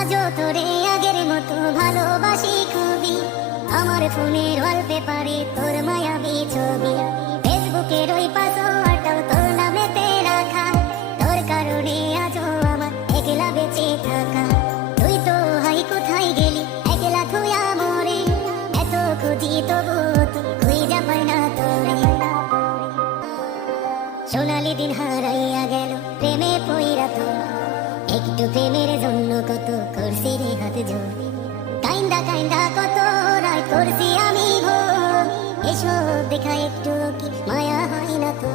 আজও তোরে আগের মতো ভালোবাসি খুবই। আমার ফোনের ওয়ালপেপারে তোর মায়াবী ছবি, ফেসবুকের ওই পাসওয়ার্ডটাও তোর নামেতে রাখা। তোর কারণে আজও আমার একলা বেঁচে থাকা। তুই তো হাই কোথায় গেলি একলা থুয়া মরে, এত খুঁজি তবু তো খুঁজা পাই না তোরে। সোনালি দিন হারাইয়া গেল প্রেমে পইরা তোর, একটু প্রেমের জন্য কত করছি রে হাত জোর। কাইন্দা কাইন্দা কত রায় করছি আমি ভোর, এসব দেখা একটু কি মায়া হয় না তো?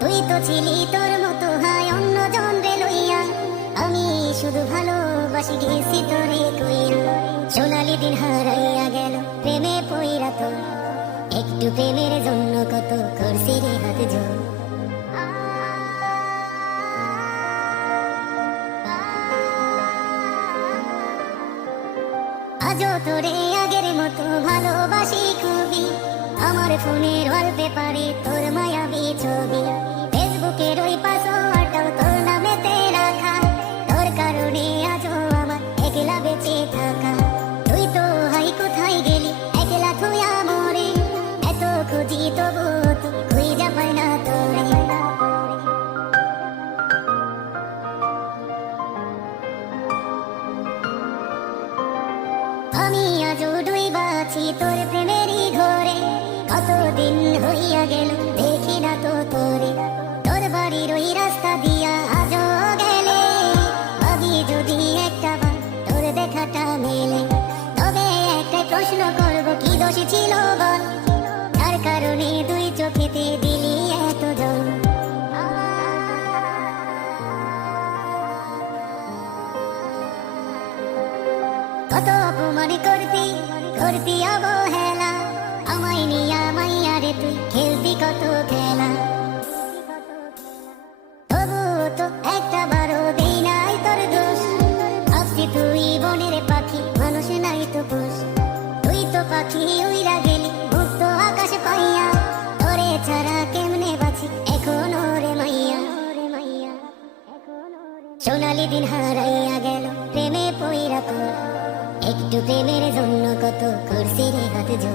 তুই তো ছিলি তোর মতো হায় অন্য জন রে লইয়া, আমি শুধু ভালোবাসি গেছি তোরে কইয়া। সোনালি দিন হারাইয়া গেল প্রেমে পইরা তোর, একটু প্রেমের জন্য কত করছি রে হাত জোর। আজও তোরে আগের মতো ভালোবাসি খুবই। আমার ফোনের ওয়ালপেপারে তোর মায়াবী ছবি, ফেসবুকের ওই পাসওয়ার্ডটাও তোর নামেতে রাখা। তোর কারণে আজও আমার একলা বেঁচে থাকা। তুই তো হাই কোথায় গেলি একলা থুয়া মরে, এত খুঁজি তবু তো খুঁজা পাই না তোরে। আমি আজও ডুইবা আছি তোর প্রেমেরই ঘরে, কতদিন হইয়া গেল দেখি না তো তোরে। তোর বাড়ির ওই রাস্তা দিয়া আজও গেলে, ভাবি যদি একটা বার তোর দেখাটা মেলে। তবে একটাই প্রশ্ন করব, কি দোষ ছিল বল, তার কারণে দুই চোখেতে দিলি এত জল। কত অপমান করতি করতি অবহেলা, আমায় নিয়া মাইয়া রে তুই খেলতি কত খেলা। তবু তো একটা বারো দেই নাই তোর দোষ, ভাবছি তুই বনের পাখি মানুষ নাই তো পোষ। তুই তো পাখি উইরা গেলি মুক্ত আকাশ পাইয়া, তোরে ছাড়া কেমনে বাঁচি এখনো রে মাইয়া। সোনালি দিন হারাইয়া গেল প্রেমে পইরা তোর, একটু প্রেমের জন্য কত করছি রে হাত জোর।